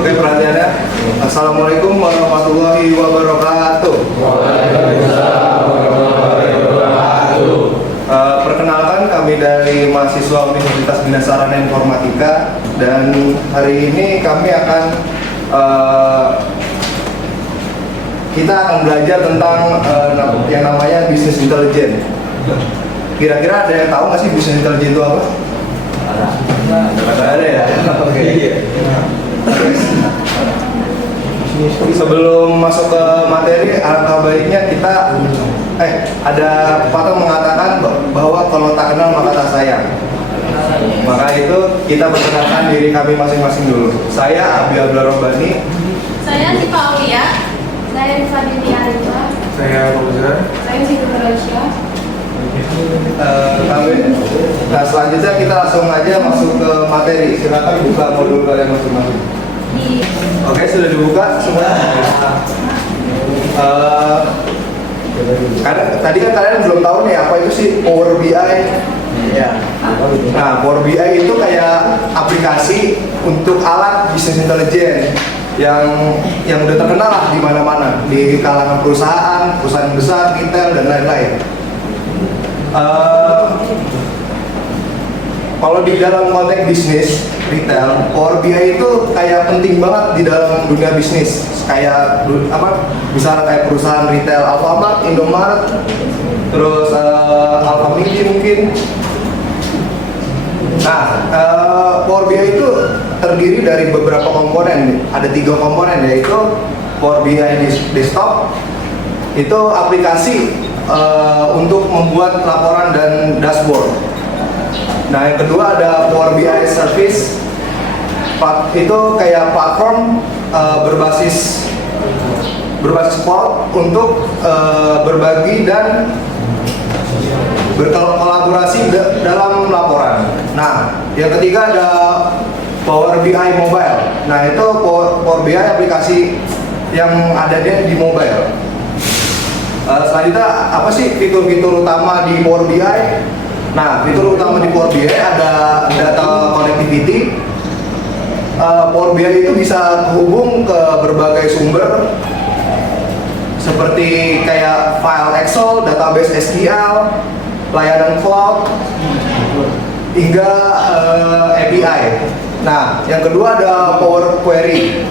Oke, perhatiannya. Assalamualaikum warahmatullahi wabarakatuh. Waalaikumsalam warahmatullahi wabarakatuh. Perkenalkan, kami dari mahasiswa Universitas Bina Sarana Informatika, dan hari ini kami akan kita akan belajar tentang yang namanya business intelligence. Kira-kira ada yang tahu nggak sih business intelligence itu apa? Ada ya? Oke. Sebelum masuk ke materi, alangkah baiknya kita ada pepatah mengatakan bahwa kalau tak kenal maka tak sayang. Maka itu kita perkenalkan diri kami masing-masing dulu. Saya Abi Abdul Robbani. Saya Siva Aulia. Saya Rifadini Arifah. Saya Fauzan. Saya Siti Nuraisyah. Nah, selanjutnya kita langsung aja masuk ke materi. Silakan buka modul kalian masing-masing. Oke, sudah dibuka semua. Tadi kan kalian belum tahu nih apa itu sih Power BI. Ya. Nah, Power BI itu kayak aplikasi untuk alat business intelligence yang udah terkenal lah di mana-mana, di kalangan perusahaan besar, retail dan lain-lain. Kalau di dalam konteks bisnis retail, Power BI itu kayak penting banget di dalam dunia bisnis. Kayak misalnya kayak perusahaan retail Alfamart, Indomaret, terus Alfamidi mungkin. Nah, Power BI itu terdiri dari beberapa komponen. Ada 3 komponen, yaitu Power BI Desktop, itu aplikasi untuk membuat laporan dan dashboard. Nah, yang kedua ada Power BI Service, itu kayak platform berbasis cloud untuk berbagi dan berkolaborasi dalam laporan. Nah, yang ketiga ada Power BI Mobile. Nah, itu Power BI aplikasi yang ada di mobile. Selanjutnya apa sih fitur-fitur utama di Power BI? Nah, fitur utama di Power BI ada data connectivity. Power BI itu bisa terhubung ke berbagai sumber seperti kayak file Excel, database SQL, layanan cloud, hingga API. Nah, yang kedua ada Power Query.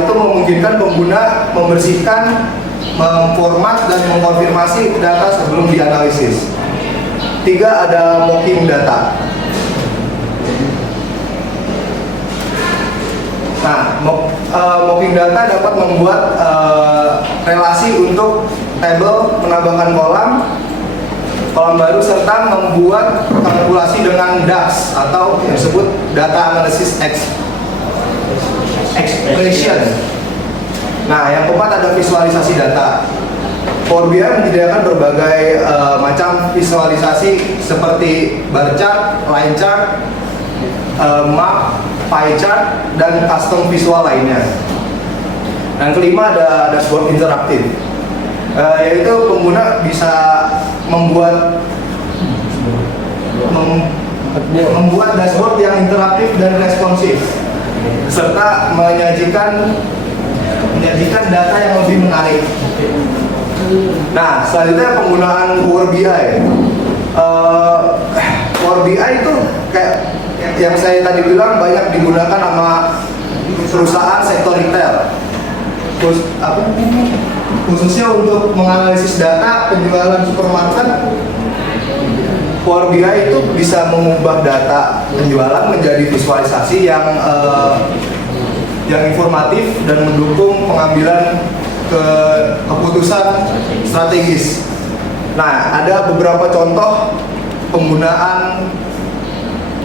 Itu memungkinkan pengguna membersihkan, memformat, dan mengkonfirmasi data sebelum dianalisis. 3 ada mocking data. Nah, mocking data dapat membuat relasi untuk tabel, menambahkan kolam baru, serta membuat kalkulasi dengan DAX atau yang disebut Data Analysis Expression. Nah, yang keempat ada visualisasi data. Power BI menyediakan berbagai macam visualisasi seperti bar chart, line chart, map, pie chart, dan custom visual lainnya. Yang kelima ada dashboard interaktif, yaitu pengguna bisa membuat dashboard yang interaktif dan responsif, serta menyajikan data yang lebih menarik. Nah, selanjutnya penggunaan Power BI. Power BI itu kayak yang saya tadi bilang banyak digunakan sama perusahaan sektor retail. Khususnya untuk menganalisis data penjualan supermarket. Power BI itu bisa mengubah data penjualan menjadi visualisasi yang informatif dan mendukung pengambilan keputusan strategis. Nah, ada beberapa contoh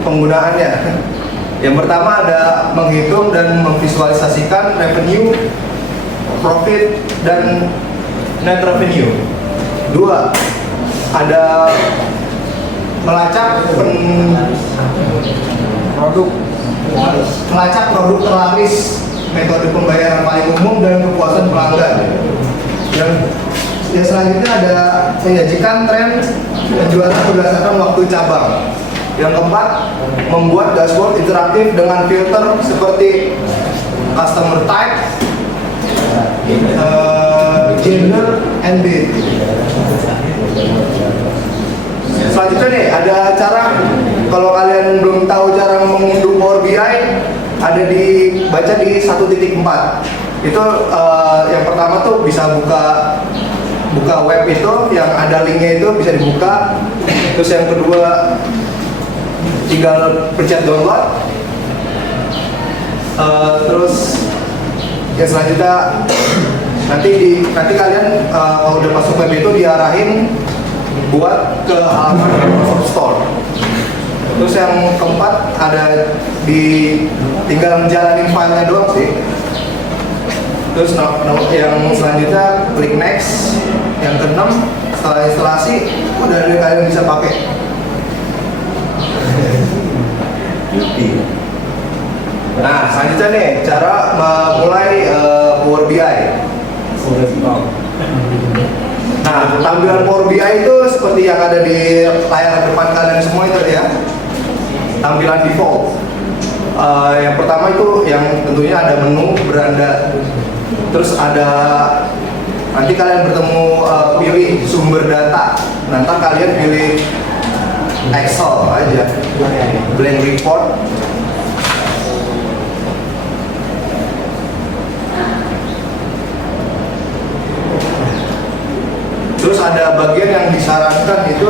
penggunaannya. Yang pertama ada menghitung dan memvisualisasikan revenue, profit, dan net revenue. 2, ada melacak produk terlaris, metode pembayaran paling umum, dan kepuasan pelanggan. Yang selanjutnya ada menyajikan tren penjualan berdasarkan waktu cabang. Yang keempat, membuat dashboard interaktif dengan filter seperti customer type, gender, and date. Selanjutnya nih, ada cara, kalau kalian belum tahu cara mengunduh Power BI, ada dibaca di 1.4. Itu yang pertama tuh bisa buka web itu, yang ada linknya itu bisa dibuka. Terus yang kedua, tinggal pencet download. Terus yang selanjutnya nanti kalian kalau udah masuk web itu diarahin buat ke halaman Microsoft Store. Terus yang keempat ada tinggal jalanin filenya doang sih. Terus yang selanjutnya klik next. Yang keenam, setelah instalasi udah kalian bisa pakai. Nah, selanjutnya nih cara memulai Power BI. Nah, tampilan Power BI itu seperti yang ada di layar depan kalian semua itu ya. Tampilan default. Yang pertama itu yang tentunya ada menu beranda. Terus ada nanti kalian bertemu pilih sumber data. Nanti kalian pilih Excel aja, blank report. Terus ada bagian yang disarankan itu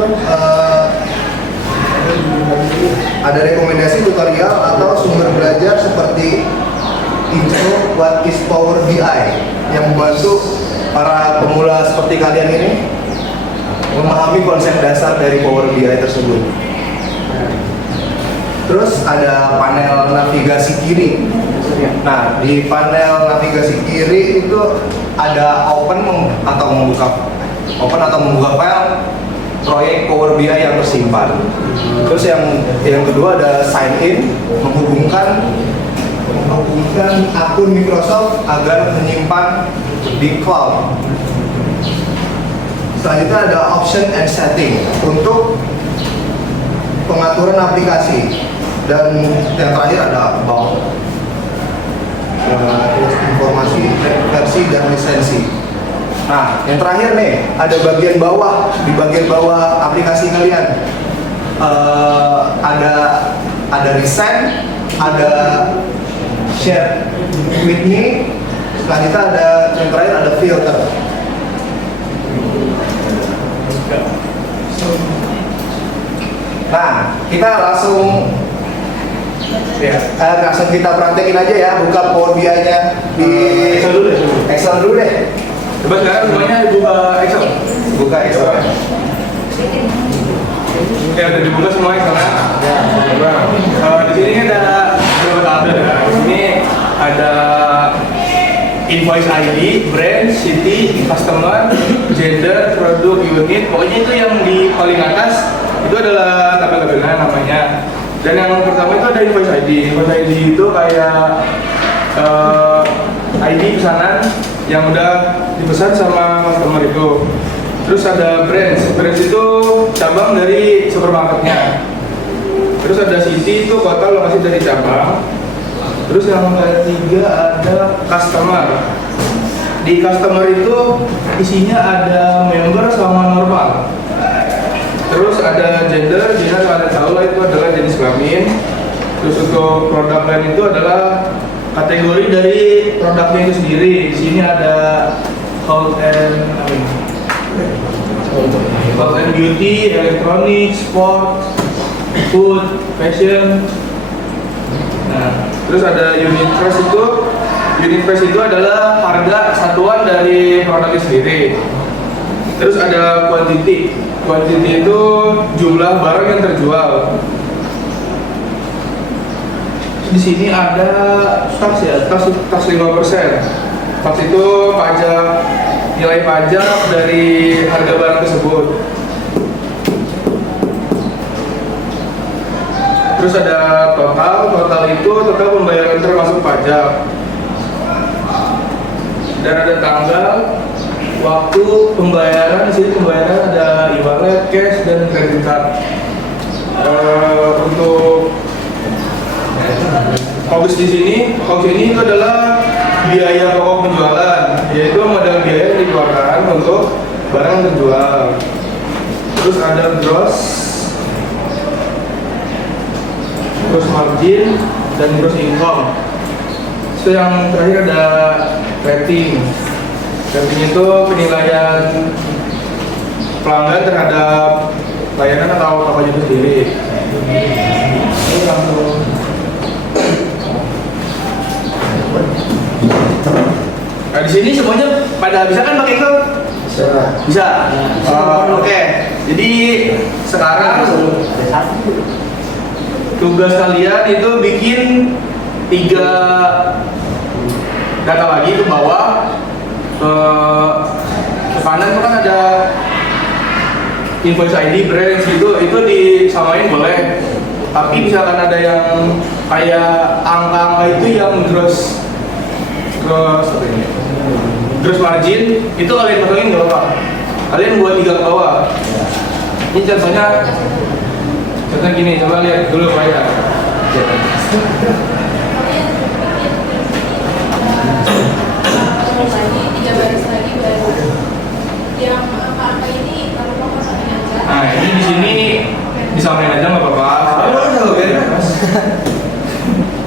ada rekomendasi tutorial atau sumber belajar seperti intro what is Power BI yang membantu para pemula seperti kalian ini memahami konsep dasar dari Power BI tersebut. Terus ada panel navigasi kiri. Nah, di panel navigasi kiri itu ada open atau membuka file proyek Power BI yang tersimpan. Terus yang kedua ada sign in, menghubungkan akun Microsoft agar menyimpan di cloud. Selanjutnya ada option and setting untuk pengaturan aplikasi, dan yang terakhir ada about informasi versi dan lisensi. Nah, yang terakhir nih ada bagian bawah, di bagian bawah aplikasi kalian ada reset, ada share with me, selanjutnya ada yang terakhir ada filter. Nah, kita langsung kita praktekin aja ya, buka Power BI-nya di Excel dulu deh. Coba sekarang semuanya dibuka Excel. Buka Excel. Oke, udah dibuka semua Excelnya. Di sini ada beberapa tabel ya. Di sini ada invoice ID, brand, city, customer, gender, produk, unit. Pokoknya itu yang di paling atas itu adalah tabel-tabelnya namanya. Dan yang pertama itu ada invoice ID. Invoice ID itu kayak ID pesanan yang udah dipesan sama customer itu. Terus ada branch. Branch itu cabang dari supermarketnya. Terus ada city itu kota lokasi dari cabang. Terus yang ketiga ada customer. Di customer itu isinya ada member sama normal. Terus ada gender, jenis kalian tahu lah itu adalah jenis kelamin. Terus untuk produk lain itu adalah kategori dari produknya itu sendiri. Di sini ada health and beauty, elektronik, sport, food, fashion. Nah, terus ada unit price itu. Unit price itu adalah harga satuan dari produknya sendiri. Terus ada quantity. Quantity itu jumlah barang yang terjual. Di sini ada tax ya, tax 5%. Tax itu pajak, nilai pajak dari harga barang tersebut. Terus ada total itu total pembayaran termasuk pajak. Dan ada tanggal, waktu pembayaran. Di sini pembayaran ada e-wallet, cash, dan credit card. COGS di sini, COGS ini itu adalah biaya pokok penjualan, yaitu modal biaya yang dikeluarkan untuk barang yang terjual. Terus ada gross margin dan gross income. Terus yang terakhir ada rating. Rating itu penilaian pelanggan terhadap layanan atau tokonya itu sendiri. Nah, di sini semuanya pada bisa kan pakai Excel? Bisa. Oke. Jadi sekarang tugas kalian itu bikin 3 data lagi ke bawah. Ke kanan itu kan ada invoice ID, branch gitu, itu disamain boleh. Tapi misalkan ada yang kayak angka-angka itu yang gross margin, itu kalian potongin nggak apa-apa. Kalian buat 3 ke bawah. Ini contohnya gini, coba lihat dulu Pak ya. Tiga baris lagi baru yang apa ini kalau mau pasangan aja. Nah ini di sini disamain aja nggak apa-apa.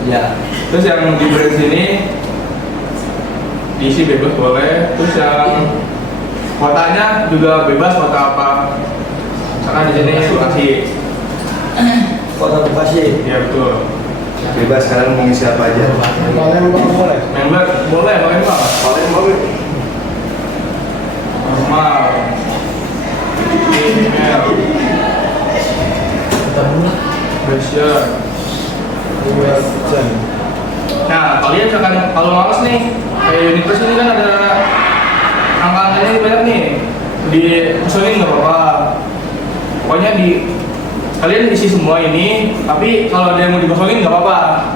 Ya. Terus yang di branch ini diisi bebas boleh. Terus yang kotanya juga bebas, kota apa. Karena di sini lokasi. Kota Bekasi. Ya betul. Bebas kalian mau ngisi apa aja. Palembang boleh. Member boleh, Palembang. Palembang. Normal. Email. Pressure. Nah, kalian kalau males nih, kayak Universe ini kan ada angka-angkanya banyak nih. Disusunin nggak apa-apa. Pokoknya kalian isi semua ini, tapi kalau ada yang mau dikosongin nggak apa-apa.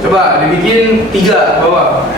Coba dibikin 3 bawah.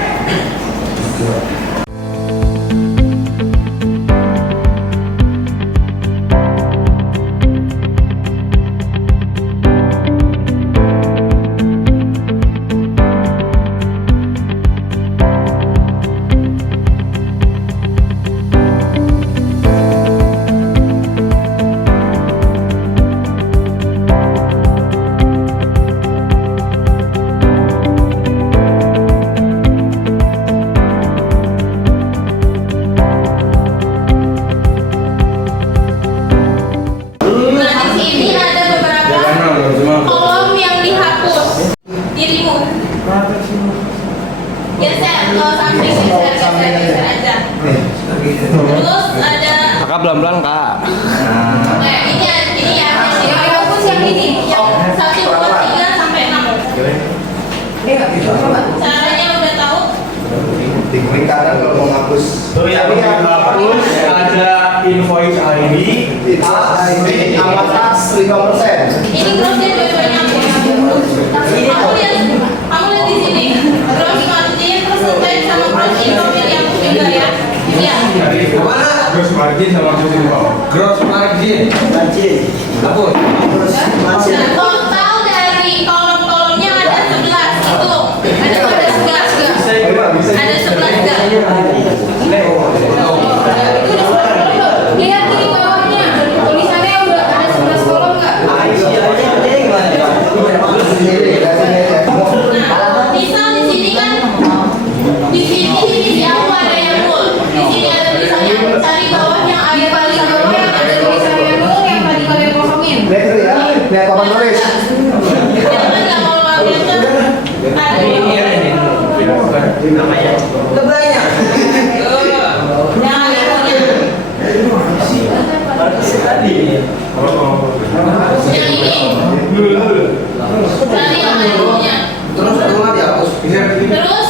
Terus ada Kakak pelan-pelan kak. nah ini ya fokus yang ini yang 1, 2, 3 sampai 6. Caranya udah tahu? Di klik kanan kalau mau ngapus. Tuh ya, terus ada invoice ID. Ini atas 5%. Ini grossnya dua-duanya kamu lihat di sini gross margin percentage sama gross income yang juga ya. Iya. Mana? Gross margin sama gross income. Gross margin. Hapus. Nah, total dari kolom-kolomnya ada 11 itu. Ada 11 enggak? Ada 11 enggak? Lihat di bawahnya, tulisannya udah ada 11 kolom enggak? Nah, misal di sini kan di sini aku ada yang full. Di sini ada tulisannya cari bawah yang ada paling bawah yang ada tulisannya nol yang tadi kalian kosongin. Lihat dulu ya, lihat papan tulis. Jangan yang kalau bagian itu ada Namanya. Udah banyak. yang ibunya. Yang ini. Cari yang ada ibunya. Terus rumah dihapus. Terus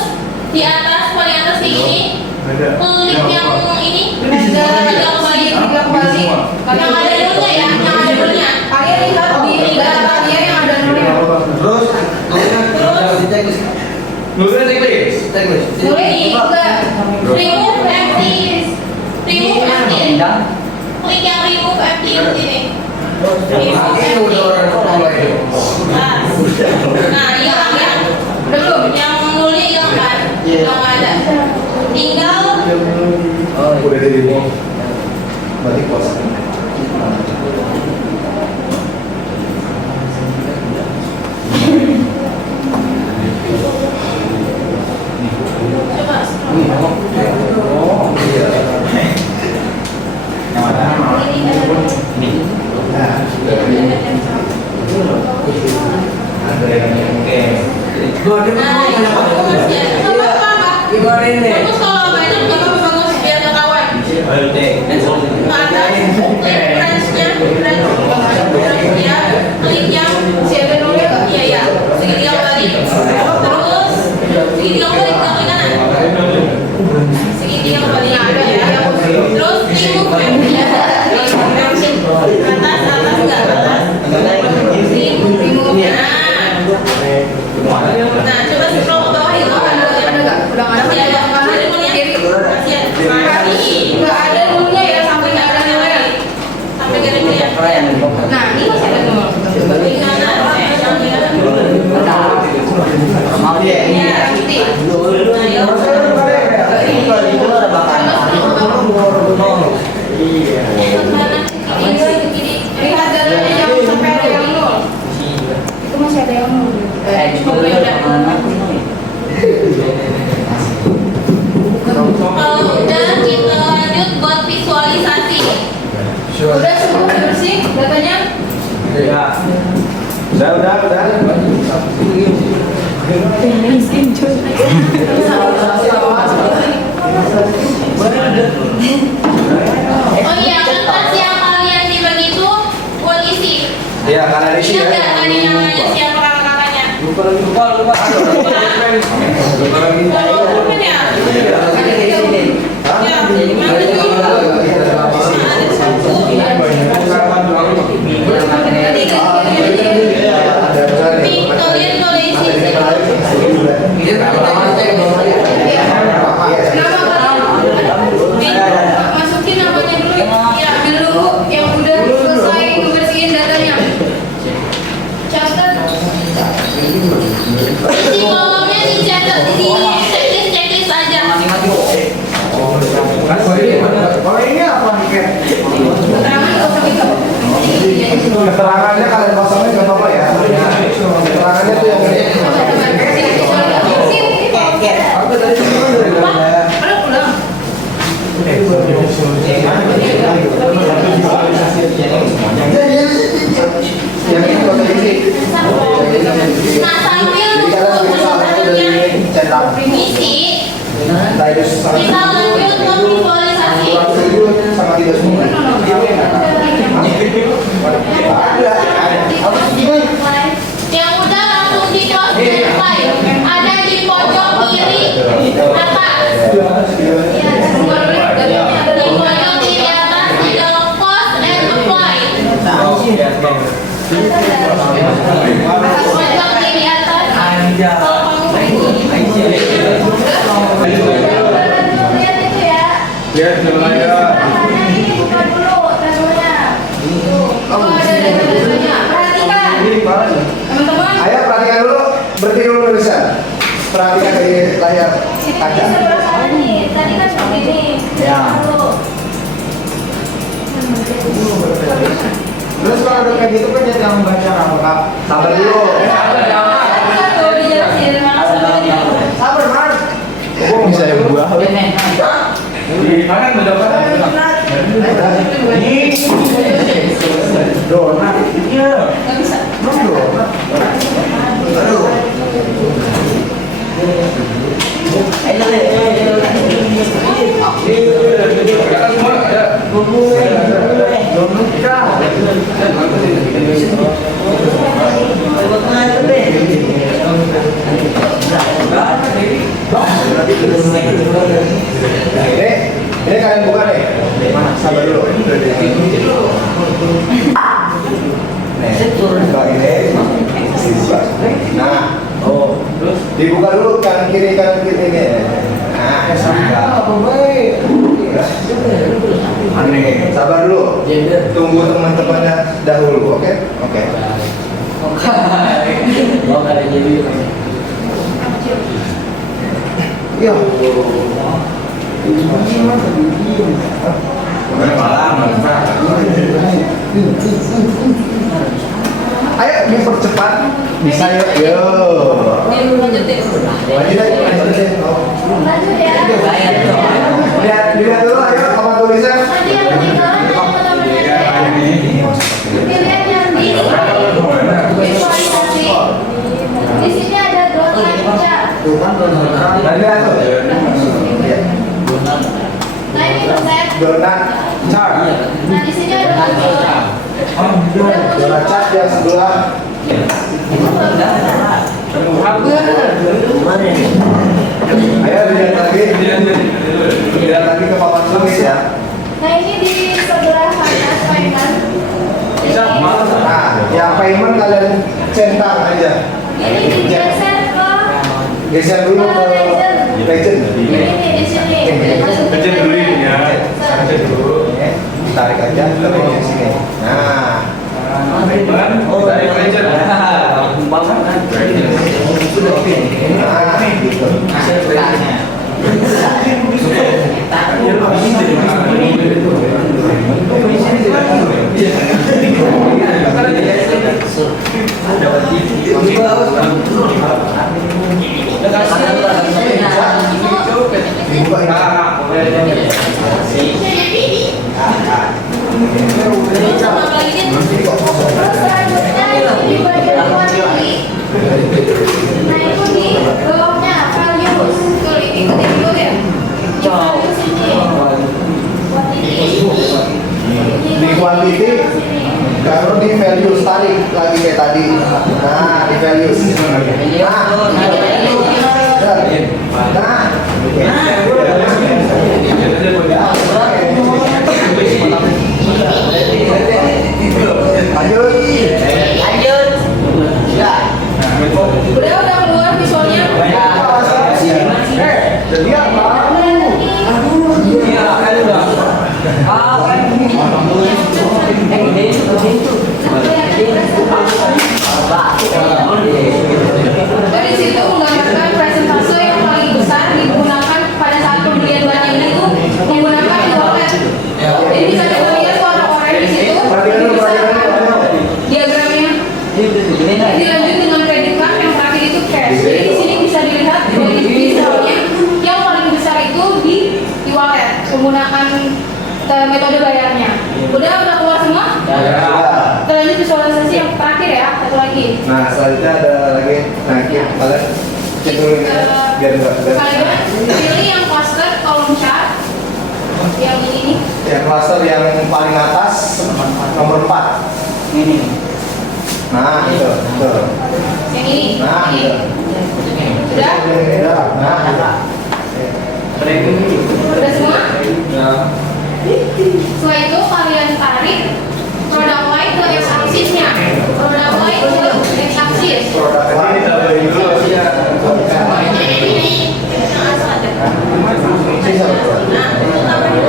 di atas paling atas ini klik yang ini tiga kembali yang ada nolnya ya, yang ada nolnya. Kalian lihat di datanya yang ada nolnya. Terus di checklist. Nulisnya checklist. Checklist. Boleh juga remove empty. Klik yang remove empty di sini. Remove empty. Nah, ini yang Udah dirimu. Berarti puas. Coba Oh, iya. Ada yang Nah, itu bagus ya. Coba apa? Gimana ini? Bagus kalau apa itu nggak apa bagus biar ketahuan. Ayo deh. Ke atas, klik branch-nya, ya, klik yang iya ya, segitiga kembali. Terus segitiga kembali ke kanan. Segitiga kembali ya. Terus remove yang ya. Atas enggak atas. Remove. Nah, coba scroll ke bawah itu ada enggak? Udah enggak ada. Masih ada kiri. Masih ada. Enggak ada nolnya ya sampai enggak ada nolnya. Sampai garis ya. Nah, ini masih ada nol. Di kanan. Mau dia. Ya, titik. Nah, ya. Lihat jalannya yang sampai ada yang nol. Itu masih ada yang nol. Kalau udah kita lanjut buat visualisasi. Udah cukup bersih datanya? Udah. Oh iya, kertas yang kalian dibagi itu buat isi. Iya, karena di sini. Ingat nggak tadi namanya siapa kakak-kakaknya? Lupa. Oh, bukan ya? Ya, di mana tuh? Ada satu. Nih, kalian kalau isi masukin namanya dulu. Ya, ambil dulu yang udah selesai ngebersihin datanya. Catat. Isi kolomnya dicatat di checklist aja. Kalau ini apa nih, Ken? Keterangan nggak usah gitu. Keterangannya kalian kosongnya nggak apa-apa ya. Keterangannya tuh yang ini. Yang ini kosong isi. Nah, sambil mengisi, kita lanjut ke visualisasi. Sangat tidak semua. Yang udah langsung di pause dan play. Ada di pojok kiri atas. Di pojok kiri atas tinggal pause and apply. Pojok kiri atas. Kalau kamu lihat itu ya. Lihat jalannya. Bahannya ini buka dulu taruhnya. Oh, ada datanya. Perhatikan. Teman-teman. Ayo perhatikan dulu, berhenti dulu bisa. Perhatikan di layar kaca. Ini sebelah sana nih. Tadi kan begini. Ya. Dulu. Terus kalau udah kayak gitu kan jadi yang membaca lengkap. Sabar dulu. Kan tuh dijelasin mana sampai tadi. Sabar, Man. Kok bisa yang buah? Di kanan mendapat. Ini donat. Iya. Nggak bisa. Donat. Aduh. Ini kalian buka nih. Sabar dulu. Nah, terus dibuka dulu kanan kiri ini. Nah, aneh. Sabar dulu. Tunggu teman-temannya dahulu, oke? Oke. Ya. Ayo dipercepat, bisa yuk. Yo. Lanjutin. Lanjut aja, lanjutin. Lanjut ya. Dilihat dulu, ayo apa tulisnya? Nanti yang ketinggalan pilihan yang di visualisasi. Di sini ada donat cat. Lihat tuh. Iya. Nah ini konsep. Donat chart. Nah di sini ada donat. Donat chart yang sebelah. Ayo dilihat lagi. Dilihat lagi ke papan tulis ya. Nah ini di sebelah kanan payment. Nah, yang payment kalian centang aja. Ini digeser ke Geser dulu ke legend. ini nih di sini. Kerja dulu ini ya. Kerja dulu. Tarik aja ke bagian sini. Nah, Oh, dari legend. nah gitu. Dibuka ini. Terus sama lagi nih. Terus selanjutnya di bagian quantity. Nah itu di bawahnya values. Tuh ikutin dulu ya. Di values ini. Quantity. Di quantity, kalau di values tarik lagi kayak tadi. Nah, di values. Udah keluar visualnya. Dari situ menggambarkan presentase yang paling besar digunakan pada saat pembelian barang ini itu menggunakan e-wallet. Jadi bisa dilihat warna-warna di situ. Ini bisa diagramnya. Dilanjut dengan credit card yang terakhir itu cash. Jadi di sini bisa dilihat dari visualnya yang paling besar itu di e-wallet menggunakan metode bayarnya. Udah keluar semua? Kita lanjut visualisasi yang terakhir ya, satu lagi. Nah, selanjutnya ada lagi. Nah, kalian cek dulu ini ya, biar enggak. Kalian pilih yang cluster column chart yang ini nih. Yang cluster yang paling atas nomor 4. Ini. Nah, itu. Yang ini. Nah, Ini. itu. Sudah? Udah. Nah, Sudah semua? Setelah itu kalian tarik produk Y ke X aksisnya. Produk Y ke X aksis. produk Ini kita beli dulu. Nah, itu namanya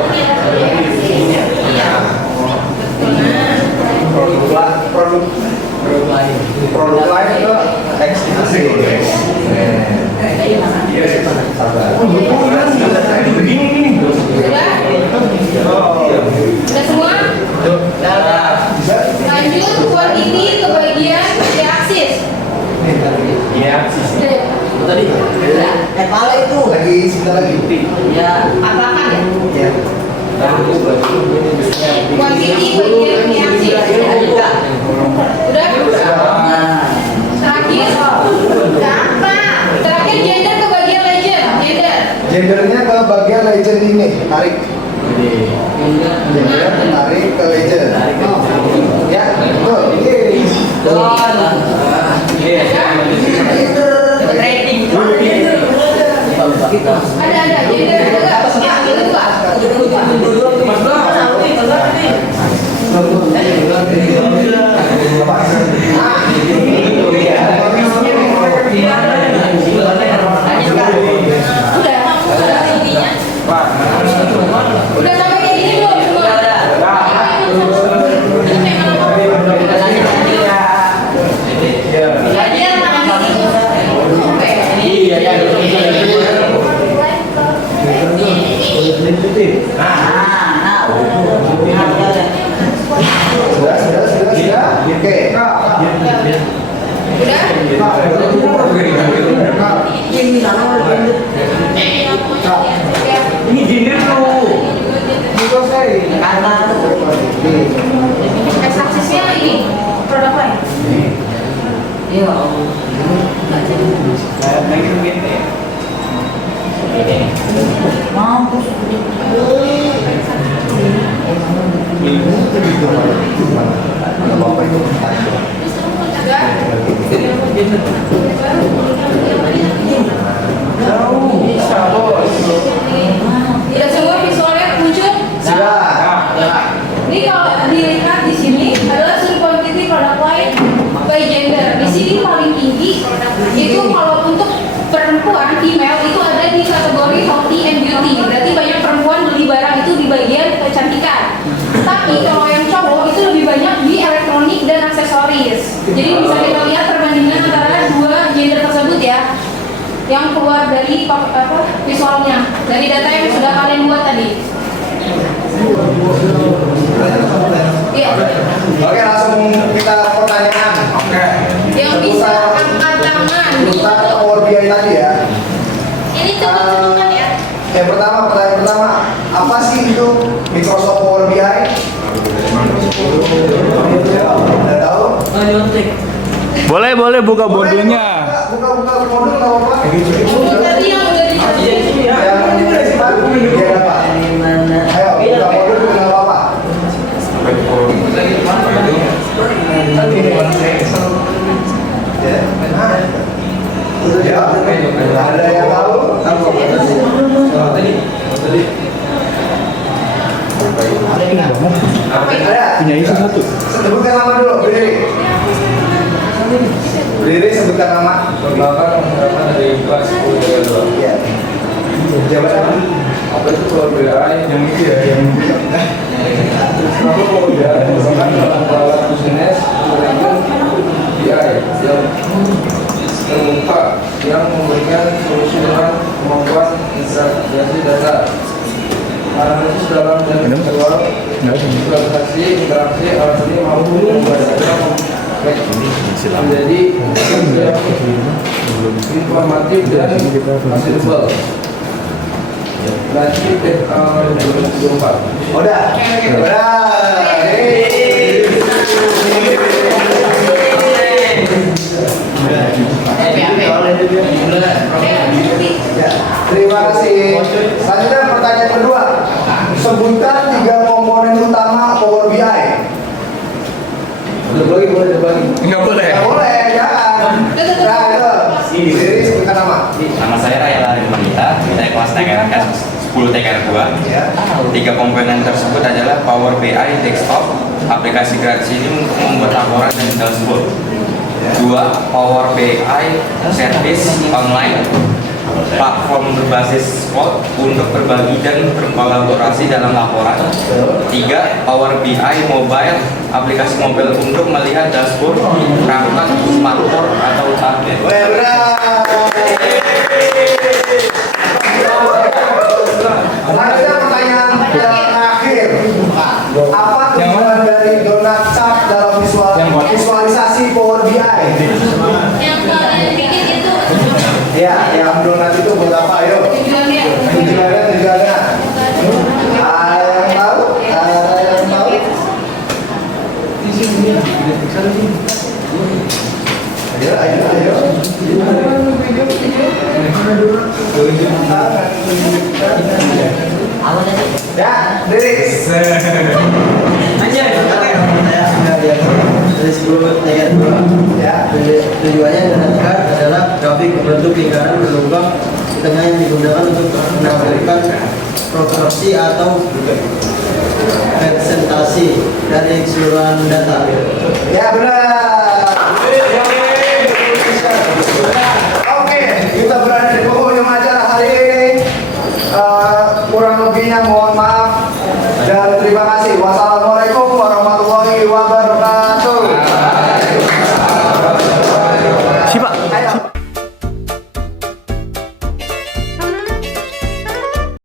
produk lain ke X asli. Sudah semua? Lanjut quantity ke bagian Y aksis. Iya. Tadi. Kepala itu. Lagi sebentar lagi. Ya. Apakah ya? Ya. Quantity bagian Y aksis. Udah? Terakhir. Terakhir gender ke bagian legend. Gender. Gendernya ke bagian legend ini, tarik. Gender tarik ke legend. Ya, betul. Ada gender juga. Itu udah sampai kayak gini belum semua? Bagian mana ini? Iya, ya. Udah? Ini nama gender. Ya. Ini gender tuh. Kata tuh. Aksesnya ini produk lain. Iya, Om. Mampus. Ada bapak itu tanya. Udah? Bisa bos. Tidak semua visualnya muncul. Sudah. Ini kalau dilihat di sini adalah subquantity product line by gender. Di sini paling tinggi itu kalau untuk perempuan female itu ada di kategori healthy and beauty. Berarti banyak perempuan beli barang itu di bagian kecantikan. Tapi kalau yang cowok itu lebih banyak di elektronik dan aksesoris. Jadi bisa kita lihat perbandingan antara dua gender tersebut ya, yang keluar dari visualnya, dari data yang sudah kalian buat tadi. Iya. Oke, langsung kita pertanyaan. Oke. Yang bisa angkat tangan. Seputar Power BI tadi ya. Ini cepet-cepetan ya. Pertanyaan pertama, apa sih itu Microsoft Power BI? Udah tahu? Oh, nyontek. Boleh buka bodonya. Buka modul nggak apa-apa. Tadi yang udah dijelasin. Dia apa? Ayo, buka modul nggak apa-apa. Ya, ada yang tahu? Ada? Punya isi satu. Sebutkan nama dulu, berdiri. Berdiri, sebutkan nama. Bahkan menggunakan dari kelas 10 Iya. Jabatan. apa itu Power BI yang itu ya yang kenapa Power BI merupakan dalam alat bisnis manajemen BI yang terbuka yang memberikan solusi dengan kemampuan integrasi data analisis dalam dan visual visualisasi interaksi alat ini mampu membacakan menjadi informatif dan aksesibel. Nanti tahun 2024. Udah. Ya, terima kasih. Selanjutnya pertanyaan kedua. Sebutkan 3 komponen utama Power BI. Boleh lagi. Enggak boleh. Nggak boleh, jangan. Nah, itu. Jadi sebutkan nama. Nama saya Raya Lari Manita, saya kelas TKR 10 TKR 2. Ya. 3 komponen tersebut adalah Power BI Desktop, aplikasi gratis ini untuk membuat laporan dan dashboard. 2. Power BI Service Online, platform berbasis cloud untuk berbagi dan berkolaborasi dalam laporan. 3. Power BI Mobile, aplikasi mobile untuk melihat dashboard, perangkat, smartphone atau tablet. Weh, benar. Selanjutnya pertanyaan terakhir. Apa tujuan dari donat chart dalam visualisasi Power BI? Yang kalian bikin itu Ya, yang donat itu buat apa? Ayo. tujuannya. Tujuannya. Ada yang tahu? Ada yang tahu? Ayo. Apa tadi? Ya, Deris. Anjir, dari 10 TKR 2. Ya. Tujuannya adalah grafik berbentuk lingkaran berlubang di tengah yang digunakan untuk menampilkan proporsi atau presentasi dari keseluruhan data. Ya, benar.